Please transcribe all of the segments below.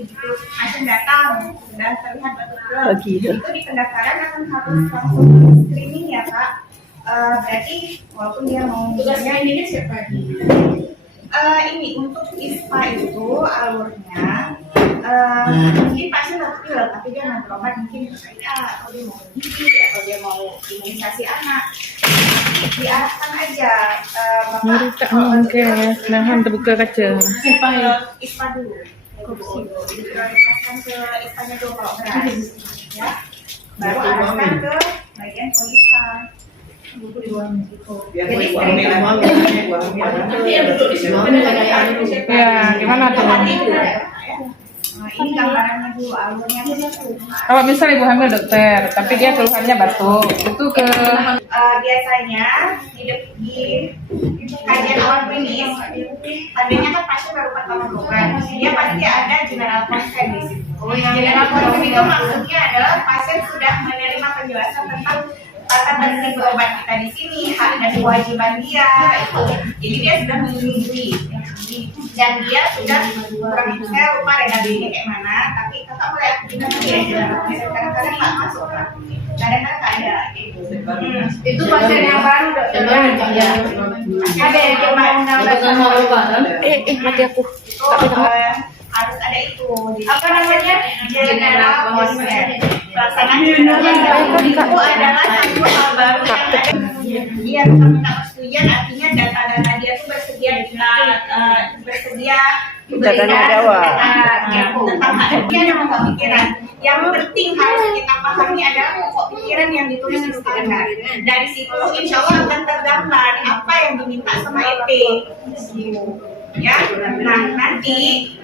begitu pasien datang dan terlihat batuk Lagi itu di pendaftaran akan harus langsung screening ya Kak. Berarti walaupun dia mau Tugasnya ini siapa? ini untuk ISPA itu alurnya mungkin pasien batuk pilek tapi dia mau berobat mungkin atau dia mau gizi atau dia mau imunisasi anak, diarahkan aja Bapak mungkin nahan terbuka kaca. ISPA dulu. Diprioritaskan ke ISPA-nya dulu kalau berat, ya. Baru arahkan ke bagian polispa. Jadi Ya, gimana tuh? ini gambarannya dulu, alurnya dulu. Kalau misal ibu hamil dokter, tapi dia keluhannya batuk, itu ke Biasanya di kajian awal klinis, tadinya kan pasien baru pertama berobat, dia pasti ada general consent di situ. General consent itu maksudnya adalah pasien sudah menerima penjelasan tentang tata tertib berobat kita di sini, hak dan kewajiban dia itu. Jadi dia sudah menyetujui dan dia sudah saya lupa redabilinya kayak mana, tapi kakak boleh aktifkan nanti ya. Kadang-kadang nggak masuk, kadang-kadang nggak ada gitu. Itu pasien yang baru dokter. Ada yang cuma mati aku. itu harus ada itu. Apa namanya? General consent. Pelaksanaan general consent itu adalah satu hal baru yang ada. Dia minta persetujuan, artinya data-data dia tuh bersedia Datanya Jawa. tentang haknya dan pokok pikiran. Yang penting harus kita pahami adalah pokok pikiran yang ditulis di standar. Dari situ insya Allah akan tergambar apa yang diminta sama EP. Ya, nah nanti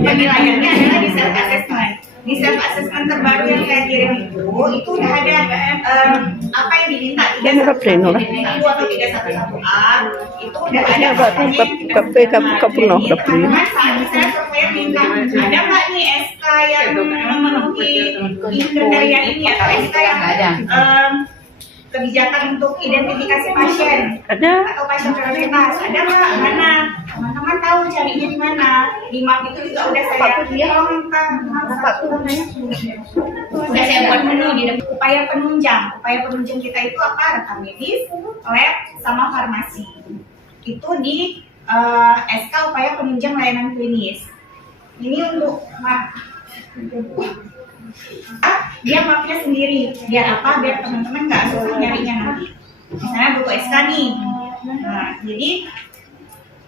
penilaiannya adalah di self assessment. Di self assessment terbaru yang saya kirim itu udah ada apa yang diminta 311 atau 311A itu udah ada teman-teman saat saya survei minta ada nggak nih SK yang memenuhi kriteria ini atau SK yang kebijakan untuk identifikasi pasien atau pasien prioritas ada nggak, mana teman-teman tahu carinya di mana, di map itu juga udah saya udah saya buat menu di upaya penunjang kita itu apa, rekam medis, lab sama farmasi itu di SK upaya penunjang layanan klinis. Ini untuk dia mapnya sendiri, biar apa, biar teman-teman nggak susah nyarinya nanti. Misalnya buku SK nih, nah jadi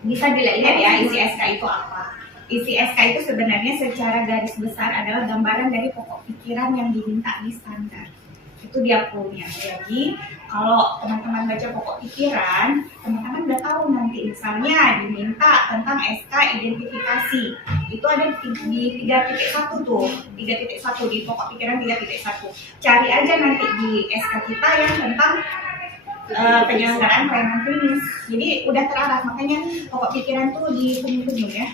bisa dilihat ya isi SK itu apa. Isi SK itu sebenarnya secara garis besar adalah gambaran dari pokok pikiran yang diminta di standar. Itu dia poolnya. Jadi kalau teman-teman baca pokok pikiran, teman-teman udah tahu nanti misalnya diminta tentang SK identifikasi. Itu ada di 3.1 tuh, 3.1 di pokok pikiran 3.1. Cari aja nanti di SK kita yang tentang penyelenggaraan pelayanan klinis. Jadi udah terarah, makanya pokok pikiran tuh di penyusun ya.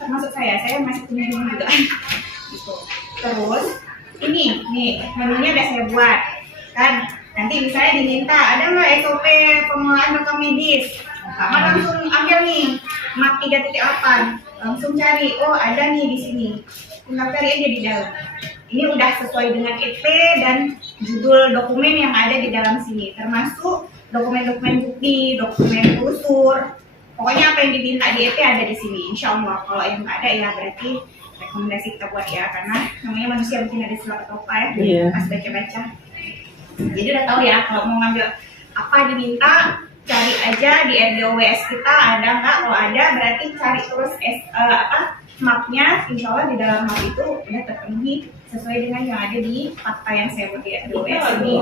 Termasuk saya masih penyusun juga. Gitu. Terus ini nih menunya udah saya buat kan. Nanti misalnya diminta ada nggak SOP pengelolaan rekam medis, sama langsung ambil nih map 3.8, langsung cari, oh ada nih di sini, tinggal cari aja di dalam. Ini udah sesuai dengan EP dan judul dokumen yang ada di dalam sini, termasuk dokumen-dokumen bukti, dokumen telusur, pokoknya apa yang diminta di EP ada di sini. Insya Allah kalau yang nggak ada ya berarti rekomendasi kita buat ya, karena namanya manusia mungkin ada salah atau apa ya, pas baca-baca. Jadi udah tahu ya kalau mau ngambil apa diminta, cari aja di RDOWS kita ada nggak. Kalau ada berarti cari terus mapnya. Insya Allah di dalam map itu udah terpenuhi sesuai dengan yang ada di fakta yang saya buat di RDOWS ini.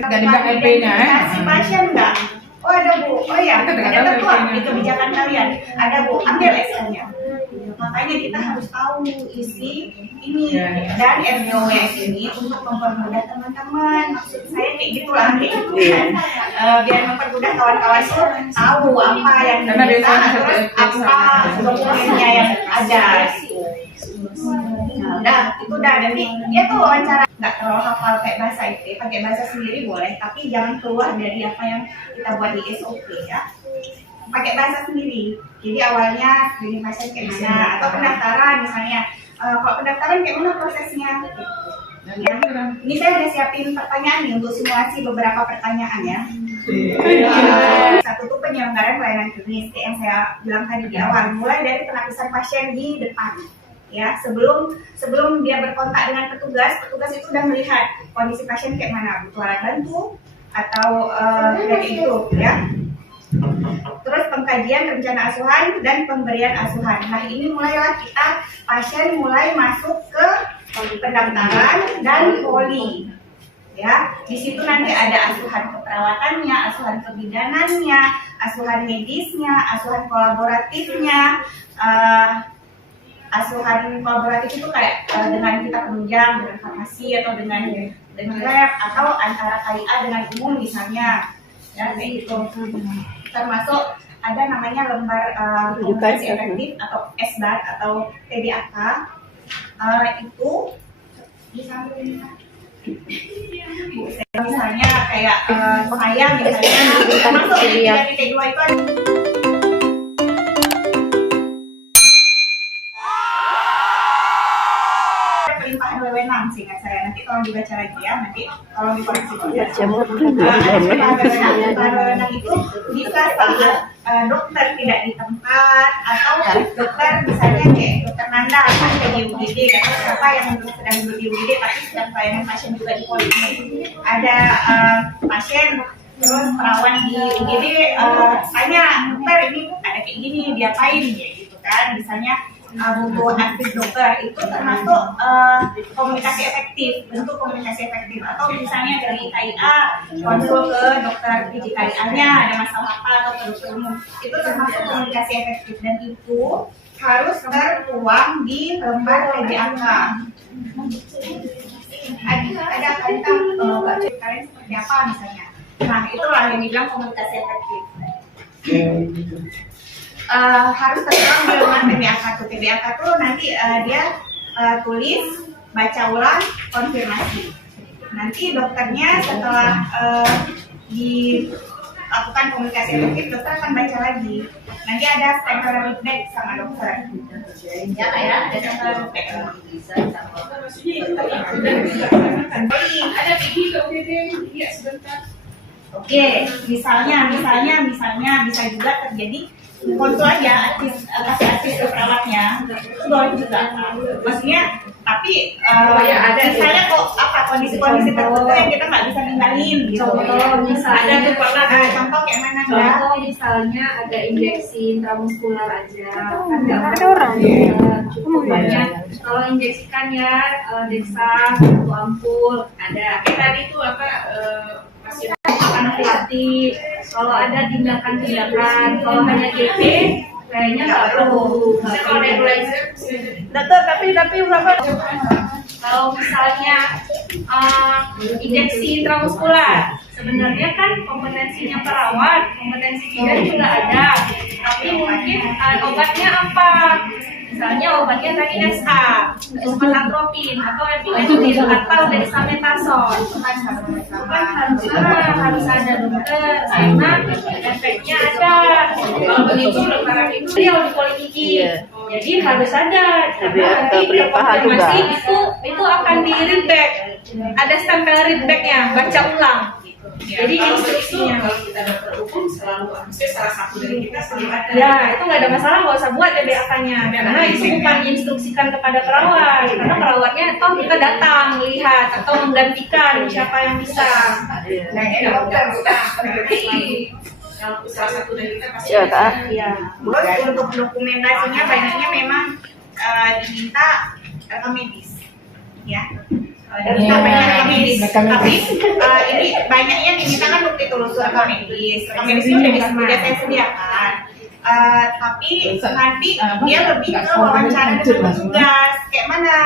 Dari Mbak EP-nya Si pasien nggak? Oh ada Bu, oh ya ada tertuang di kebijakan kalian. Ada Bu, ambil SK-nya. Makanya kita harus tahu isi ini dan RDOWS ini untuk mempermudah teman-teman. Maksud saya kayak gitu lah, biar mempermudah kawan-kawan tuh tahu apa yang diminta, terus apa dokumennya yang ada. Nah, udah itu udah. Jadi dia tuh wawancara nggak terlalu hafal kayak bahasa itu, pakai bahasa sendiri boleh, tapi jangan keluar dari apa yang kita buat di SOP ya. pakai bahasa sendiri. Jadi awalnya screening pasien kayak mana, atau pendaftaran misalnya. Kalau pendaftaran kayak mana prosesnya? Ya. Ini saya udah siapin pertanyaan nih untuk simulasi beberapa pertanyaan ya. Satu tuh penyelenggaraan pelayanan klinis kayak yang saya bilang tadi di awal, mulai dari penapisan pasien di depan. Ya, sebelum dia berkontak dengan petugas itu udah melihat kondisi pasien kayak mana, butuh alat bantu atau kayak gitu ya. Terus pengkajian rencana asuhan dan pemberian asuhan. Nah ini mulailah pasien mulai masuk ke pendaftaran dan poli. Ya, di situ nanti ada asuhan keperawatannya, asuhan kebidanannya, asuhan medisnya, asuhan kolaboratifnya. Asuhan kolaboratif itu kayak dengan kita penunjang, dengan farmasi atau dengan lab atau antara KIA dengan umum misalnya. Ya, kayak gitu. Termasuk ada namanya lembar komunikasi efektif atau SBAT atau TDAK. Itu misalnya kayak saya misalnya termasuk dari T2 itu ada pelimpahan wewenang seingat saya, nanti tolong dibaca lagi ya, nanti tolong dikoreksi juga. Pelimpahan wewenang itu bisa saat dokter tidak di tempat atau dokter misalnya kayak dokter Nanda kan di UGD atau siapa yang sedang duduk di UGD tapi sedang pelayanan pasien juga di poliklinik. Ada pasien terus perawat di UGD tanya dokter ini ada kayak gini diapain ya gitu kan, misalnya butuh aktif dokter itu termasuk komunikasi efektif, bentuk komunikasi efektif. Atau misalnya dari KIA konsul ke dokter PJ KIA-nya ada masalah apa atau ke dokter umum, itu termasuk komunikasi efektif dan itu harus tertuang di lembar TDAK. Ada tentang kalian seperti apa misalnya. Nah itulah yang dibilang komunikasi efektif. Harus tertuang di lembar TDAK. TDAK tuh nanti dia tulis, baca ulang, konfirmasi. Nanti dokternya setelah dilakukan komunikasi efektif, dokter akan baca lagi. Nanti ada stakeholder feedback sama dokter. Ya Kak ya, ada stakeholder feedback. Ada begitu, ya sebentar. Oke, misalnya bisa juga terjadi konsul aja artis perawatnya itu boleh juga. Maksudnya tapi misalnya kok kondisi-kondisi tertentu yang kita nggak bisa ninggalin gitu. Contoh misalnya Ada tuh pernah contoh kayak mana ya? Contoh misalnya ada injeksi intramuskular aja, ada orang. cukup banyak. Kalau injeksikan ya dexa, satu ampul, ada. Kayak tadi tuh pasien hati-hati. Kalau ada tindakan-tindakan, kalau hanya DP kayaknya nggak perlu. Kalau nebulizer, Dokter, tapi berapa? kalau misalnya injeksi intramuskular, sebenarnya kan kompetensinya perawat, kompetensi bidan juga ada, tapi mungkin obatnya apa? Misalnya obatnya tadi SA, esmatropin atau epinephrine atau dexamethasone. Itu kan harus ada dokter karena efeknya ada. Kalau begitu dokter itu dia di poliklinik. Jadi harus ada. Nanti terkonfirmasi itu akan di readback. Ada stempel readbacknya, baca ulang. Jadi instruksinya. Kalau kita dokter hukum selalu harusnya salah satu dari kita selalu ada. Ya, itu nggak ada masalah, nggak usah buat TBAK-nya karena itu bukan diinstruksikan kepada perawat, karena perawatnya toh kita datang lihat atau menggantikan siapa yang bisa. Nah, ini dokter sudah kalau salah satu dari kita pasti Ya, Kak. Iya. Terus untuk dokumentasinya banyaknya memang diminta rekam medis, ya. Diminta banyak rekam medis. Tapi ini banyaknya diminta kan bukti telusur rekam medis. Rekam medis itu sudah saya sediakan. Tapi nanti dia lebih ke wawancara dengan petugas. Kayak mana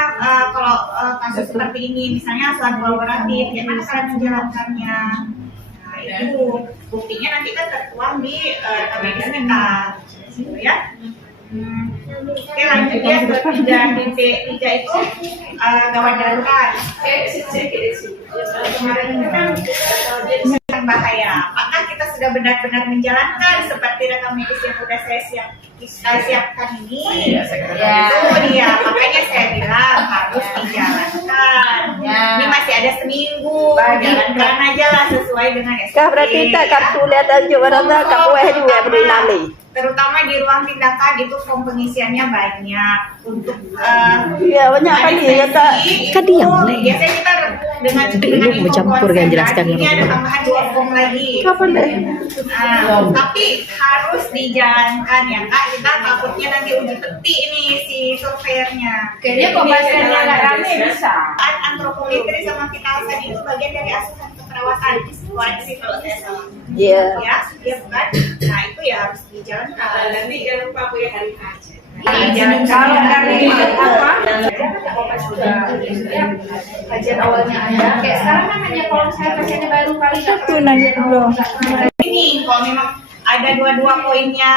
kalau kasus seperti ini, misalnya asuhan kolaboratif, kayak mana kalian menjalankannya? Nah itu buktinya nanti kan tertuang di rekam medis kita, gitu ya. Oke lanjut ya ke 3 itu gawat darurat. Kemarin itu kan bahaya. Apakah kita sudah benar-benar menjalankan seperti rekam medis yang sudah saya siapkan ini? Iya, saya kira. Ya. Itu dia, makanya saya bilang harus dijalankan. Ya. Ini masih ada seminggu, jalankan aja lah sesuai dengan SOP. Kah berarti tak kartu lihat aja warna kamu juga beri nali. Terutama di ruang tindakan itu form pengisiannya banyak untuk Ya banyak kali ya tak. kan diam biasanya kita dengan Ibu mau campur kan jelaskan ini ada tambahan 2 form lagi. Kapan deh? Tapi harus dijalankan ya kak, kita takutnya nanti uji petik ini si surveyornya. Kayaknya kok bahasanya nggak rame bisa. Antropometri sama vital sign itu bagian dari asuhan keperawatan. Koreksi kalau saya salah. Iya. Ya, iya bukan? Nah itu ya harus dijalankan. Nanti jangan lupa aku ya hari aja. Kalau dari apa? Kajian awalnya ada. Kayak sekarang kan hanya kalau misalnya pasiennya baru kali Satu nanya dulu. Ini kalau memang ada 22 poinnya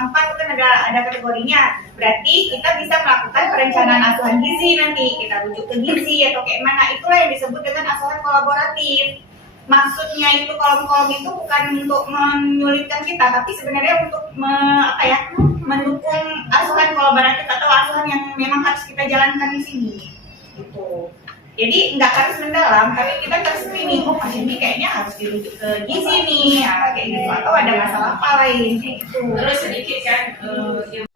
4 itu kan ada kategorinya, berarti kita bisa melakukan perencanaan asuhan gizi nanti, kita rujuk ke gizi atau kayak mana, itulah yang disebut dengan asuhan kolaboratif. Maksudnya itu kolom-kolom itu bukan untuk menyulitkan kita, tapi sebenarnya untuk mendukung asuhan kolaboratif atau asuhan yang memang harus kita jalankan di sini. Gitu. Jadi nggak harus mendalam, tapi kita screening, oh pasien ini kayaknya harus dirujuk ke gizi nih, kayak gitu, atau ada masalah apa lain, kayak gitu. Terus sedikit kan, yang